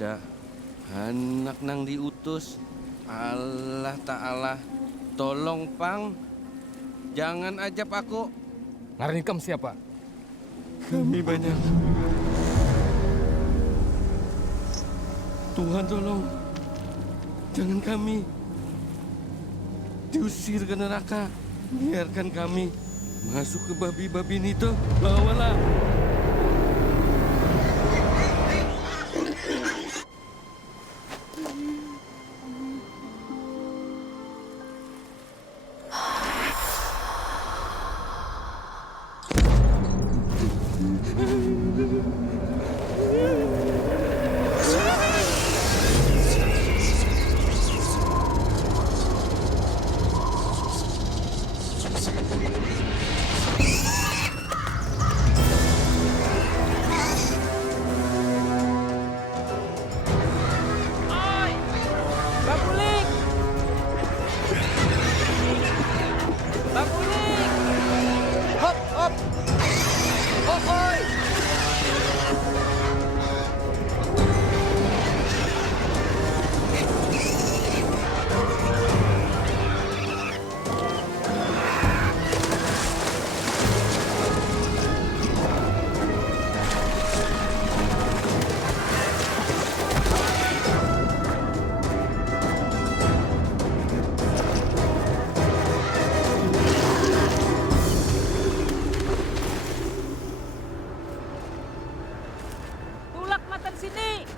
bisa anak nang diutus Allah Ta'ala. Tolong Pang, jangan ajab aku. Ngarenikam siapa? Kami banyak. Tuhan tolong, jangan kami diusir ke neraka. Biarkan kami masuk ke babi-babi itu. Bawalah.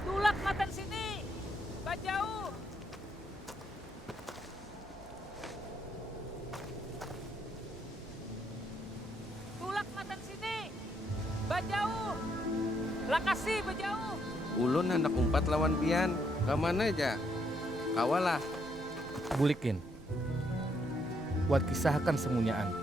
Tulak matan sini, bajau. Tulak matan sini, bajau. Lakasi bajau. Ulun anak umpat lawan pian. Kamana aja? Kawalah. Bulikin. Buat kisahkan semunyaan.